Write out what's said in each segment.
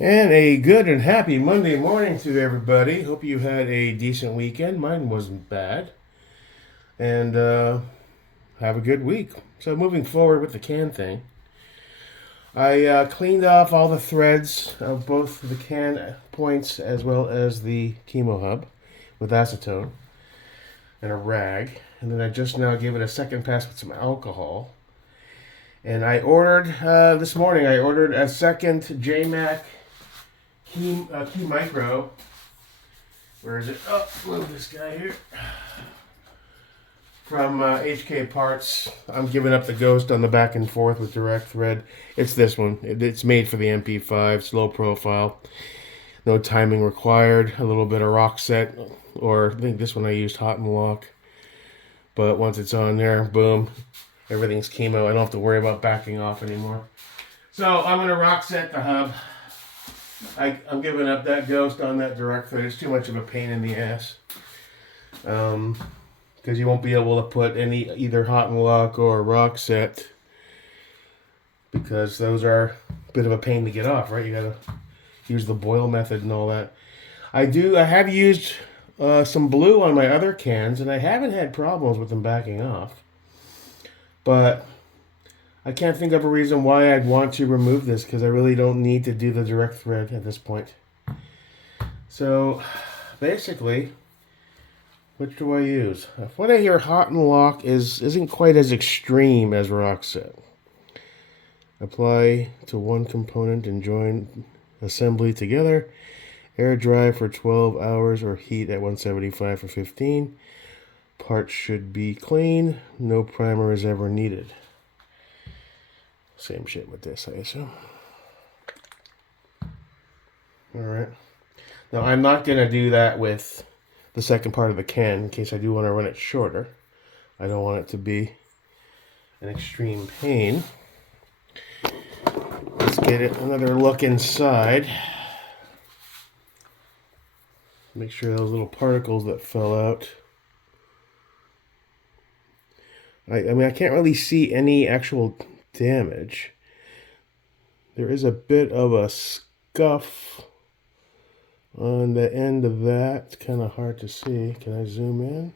And a good and happy Monday morning to everybody. Hope you had a decent weekend. Mine wasn't bad. And have a good week. So, moving forward with the can thing, I cleaned off all the threads of both the can points as well as the chemo hub with acetone and a rag. And then I just now gave it a second pass with some alcohol. And I ordered, this morning, I ordered a second JMac Key Micro. Where is it? Oh, move this guy here. From HK Parts. I'm giving up the ghost on the back and forth with direct thread. It's this one. It's made for the MP5, slow profile. No timing required. A little bit of rock set. Or I think this one I used hot and lock. But once it's on there, boom. Everything's chemo. I don't have to worry about backing off anymore. So I'm going to rock set the hub. I'm giving up that ghost on that direct thread. It's too much of a pain in the ass. Because you won't be able to put any either hot and lock or rock set, because those are a bit of a pain to get off, right? You gotta use the boil method and all that. I have used some blue on my other cans, and I haven't had problems with them backing off. But I can't think of a reason why I'd want to remove this, because I really don't need to do the direct thread at this point. So basically, which do I use? What I hear hot and lock isn't quite as extreme as rock set. Apply to one component and join assembly together. Air dry for 12 hours or heat at 175 for 15. Parts should be clean. No primer is ever needed. Same shit with this, I assume. Alright. Now, I'm not going to do that with the second part of the can in case I do want to run it shorter. I don't want it to be an extreme pain. Let's get it another look inside. Make sure those little particles that fell out. I mean, I can't really see any actual damage. There is a bit of a scuff on the end of that. It's kind of hard to see. Can I zoom in?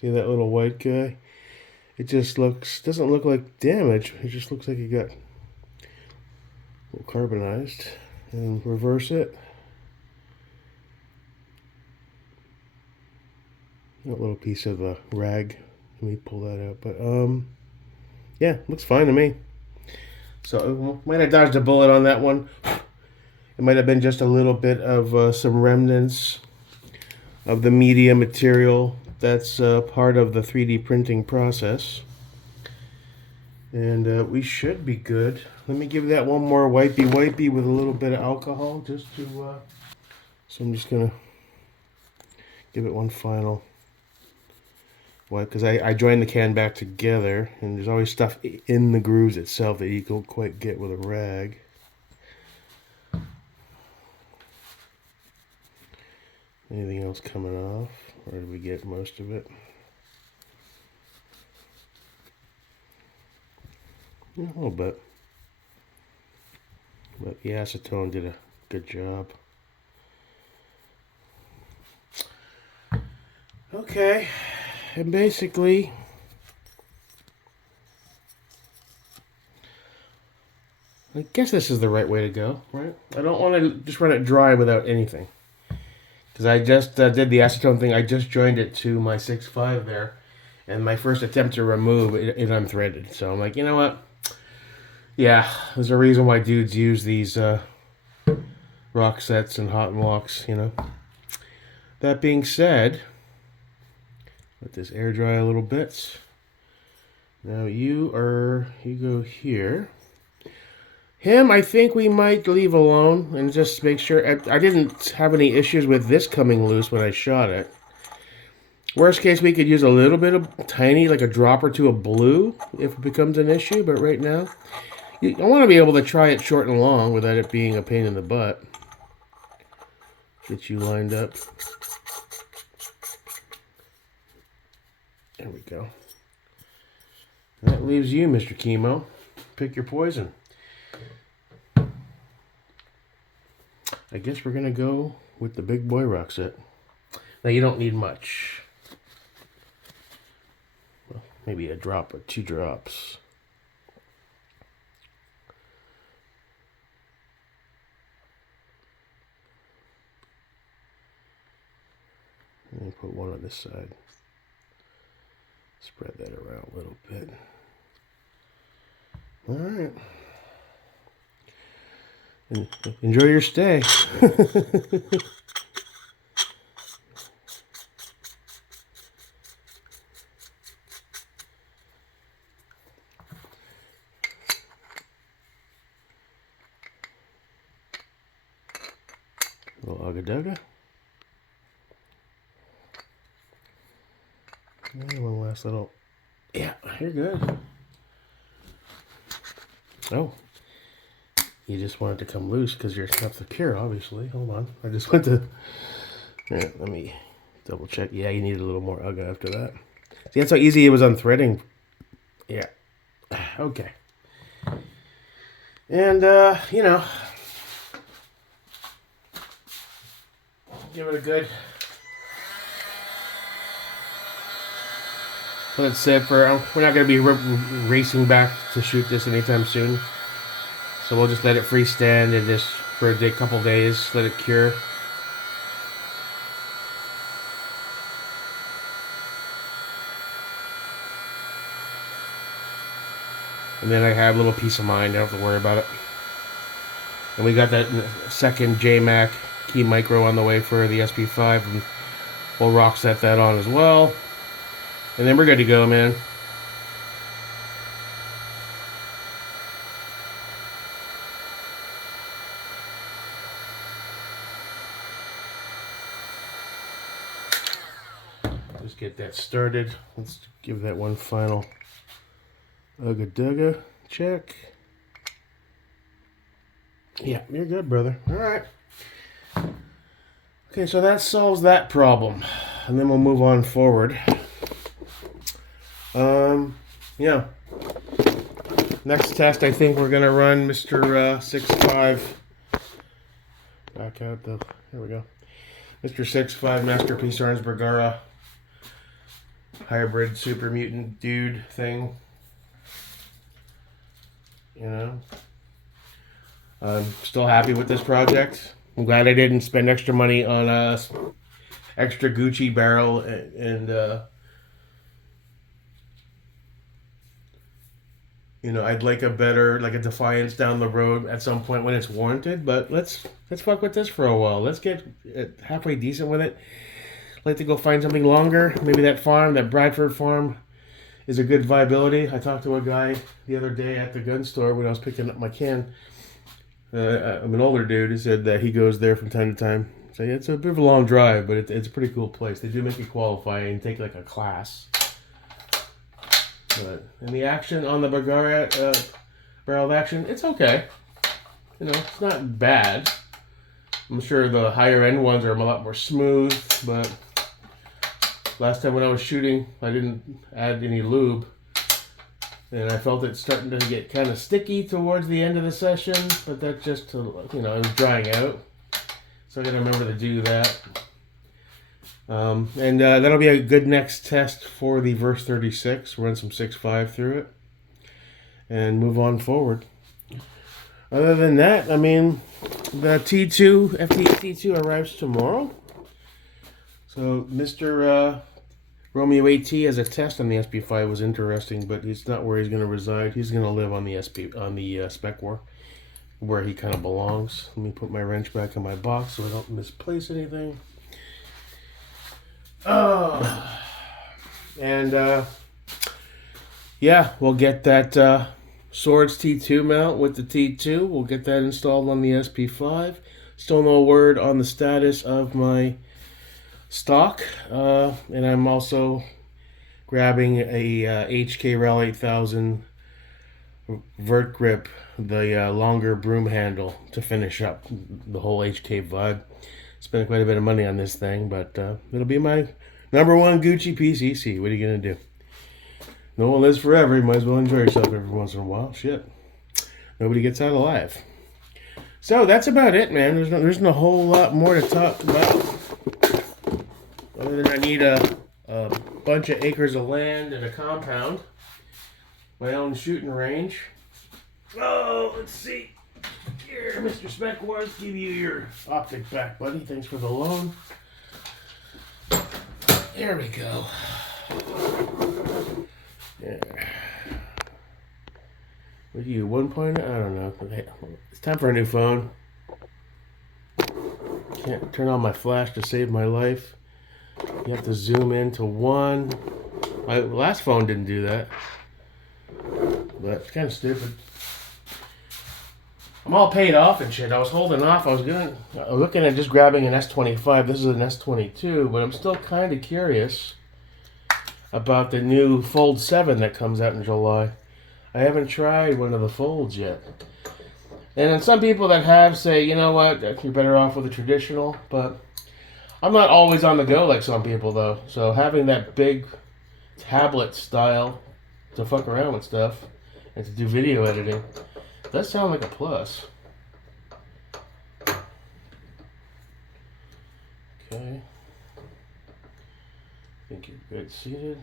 See that little white guy? It just doesn't look like damage. It just looks like it got a little carbonized. And reverse it. That little piece of the rag. Let me pull that out. But yeah, looks fine to me. So might have dodged a bullet on that one. It might have been just a little bit of some remnants of the media material that's part of the 3D printing process. And we should be good. Let me give that one more wipey with a little bit of alcohol just to... so I'm just going to give it one final wipe, because I joined the can back together, and there's always stuff in the grooves itself that you don't quite get with a rag. Anything else coming off, or did we get most of it? Yeah, a little bit. But the acetone did a good job. Okay, and basically, I guess this is the right way to go, right? I don't want to just run it dry without anything. Because I just did the acetone thing. I just joined it to my 6.5 there. And my first attempt to remove it, it unthreaded. So I'm like, you know what? Yeah, there's a reason why dudes use these rock sets and hot and locks, you know. That being said, let this air dry a little bit. Now you go here. Him, I think we might leave alone and just make sure. I didn't have any issues with this coming loose when I shot it. Worst case, we could use a little bit of tiny, like a drop or two of blue if it becomes an issue. But right now, I want to be able to try it short and long without it being a pain in the butt. Get you lined up. There we go. That leaves you, Mr. Chemo. Pick your poison. I guess we're going to go with the big boy rock set. Now, you don't need much. Well, maybe a drop or 2 drops. Let me put one on this side. Spread that around a little bit. All right. Enjoy your stay. A little ugga-dugga. And one last little. Yeah, you're good. Oh. You just want it to come loose because you're not secure, obviously. Hold on. I just went to... Yeah, let me double check. Yeah, you need a little more ugga after that. See, that's how easy it was unthreading. Yeah. Okay. And, you know, give it a good... Let it sit for... We're not going to be racing back to shoot this anytime soon. So we'll just let it freestand and just for a couple days, let it cure. And then I have a little peace of mind. I don't have to worry about it. And we got that second JMac key micro on the way for the SP5. And we'll rock set that on as well. And then we're good to go, man. Just get that started. Let's give that one final ugga-dugga check. Yeah, you're good, brother. All right. Okay, so that solves that problem. And then we'll move on forward. Yeah. Next test, I think we're going to run Mr. 6.5. Back out the... There we go. Mr. 6.5 Masterpiece Orange Bergara hybrid super mutant dude thing. You know, I'm still happy with this project. I'm glad I didn't spend extra money on a extra Gucci barrel and you know, I'd like a better, like a Defiance down the road at some point when it's warranted. But let's fuck with this for a while. Let's get halfway decent with it. I'd like to go find something longer. Maybe that farm, that Bradford farm, is a good viability. I talked to a guy the other day at the gun store when I was picking up my can. I'm an older dude. He said that he goes there from time to time. So yeah, it's a bit of a long drive, but it's a pretty cool place. They do make you qualify and take like a class. But in the action on the Bergara barrel of action, it's okay. You know, it's not bad. I'm sure the higher end ones are a lot more smooth, but last time when I was shooting, I didn't add any lube. And I felt it starting to get kind of sticky towards the end of the session, but that just, you know, it was drying out. So I gotta remember to do that. And that'll be a good next test for the Vers36. Run some 6.5 through it and move on forward. Other than that, I mean, the T2, FT2 arrives tomorrow. So Mr. Romeo AT as a test on the SP5 was interesting, but it's not where he's going to reside. He's going to live on the Spec War, where he kind of belongs. Let me put my wrench back in my box so I don't misplace anything. Yeah, we'll get that Swords T2 mount with the T2. We'll get that installed on the SP5. Still no word on the status of my stock. And I'm also grabbing a HK Rel 8000 vert grip, the longer broom handle, to finish up the whole HK vibe. Spent quite a bit of money on this thing, but it'll be my #1 Gucci PCC. What are you going to do? No one lives forever. You might as well enjoy yourself every once in a while. Shit. Nobody gets out alive. So that's about it, man. There's no whole lot more to talk about. Other than I need a bunch of acres of land and a compound. My own shooting range. Oh, let's see. Here, Mr. Speckworth, give you your optic back, buddy. Thanks for the loan. There we go. Yeah. What are you, 1.0? I don't know. It's time for a new phone. Can't turn on my flash to save my life. You have to zoom in to 1. My last phone didn't do that. But it's kind of stupid. I'm all paid off and shit. I was holding off. I was looking at just grabbing an S25. This is an S22, but I'm still kind of curious about the new Fold 7 that comes out in July. I haven't tried one of the Folds yet. And then some people that have say, you know what, you're better off with a traditional, but I'm not always on the go like some people, though. So having that big tablet style to fuck around with stuff and to do video editing does sound like a plus. Okay. I think you're good seated.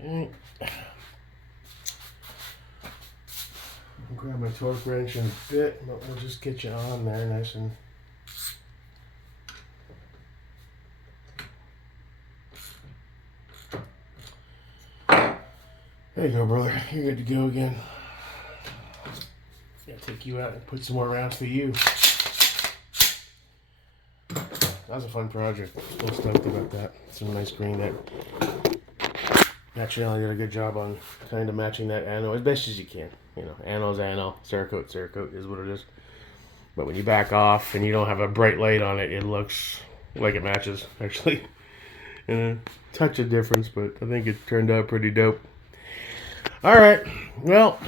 Okay. I'll grab my torque wrench in a bit, but we'll just get you on there nice and... There you go, brother. You're good to go again. Gotta take you out and put some more rounds for you. That was a fun project. Still stoked about that. Some nice green that Chanel did a good job on kind of matching that anode as best as you can. You know, ano's ano, Cerakote is what it is. But when you back off and you don't have a bright light on it, it looks like it matches, actually. And a touch of difference, but I think it turned out pretty dope. Alright, well,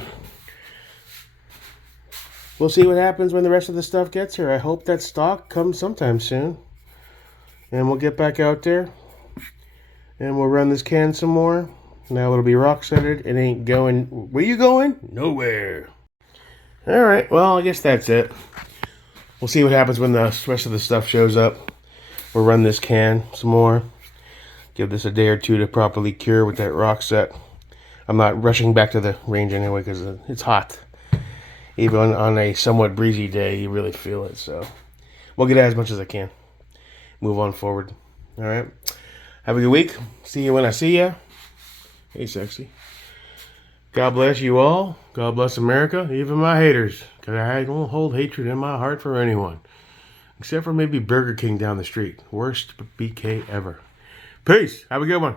we'll see what happens when the rest of the stuff gets here. I hope that stock comes sometime soon. And we'll get back out there. And we'll run this can some more. Now it'll be rock setted. It ain't going... Where you going? Nowhere. Alright, well, I guess that's it. We'll see what happens when the rest of the stuff shows up. We'll run this can some more. Give this a day or two to properly cure with that rock set. I'm not rushing back to the range anyway because it's hot. Even on a somewhat breezy day, you really feel it. So we'll get out as much as I can. Move on forward. All right. Have a good week. See you when I see you. Hey, sexy. God bless you all. God bless America, even my haters. Because I don't hold hatred in my heart for anyone. Except for maybe Burger King down the street. Worst BK ever. Peace. Have a good one.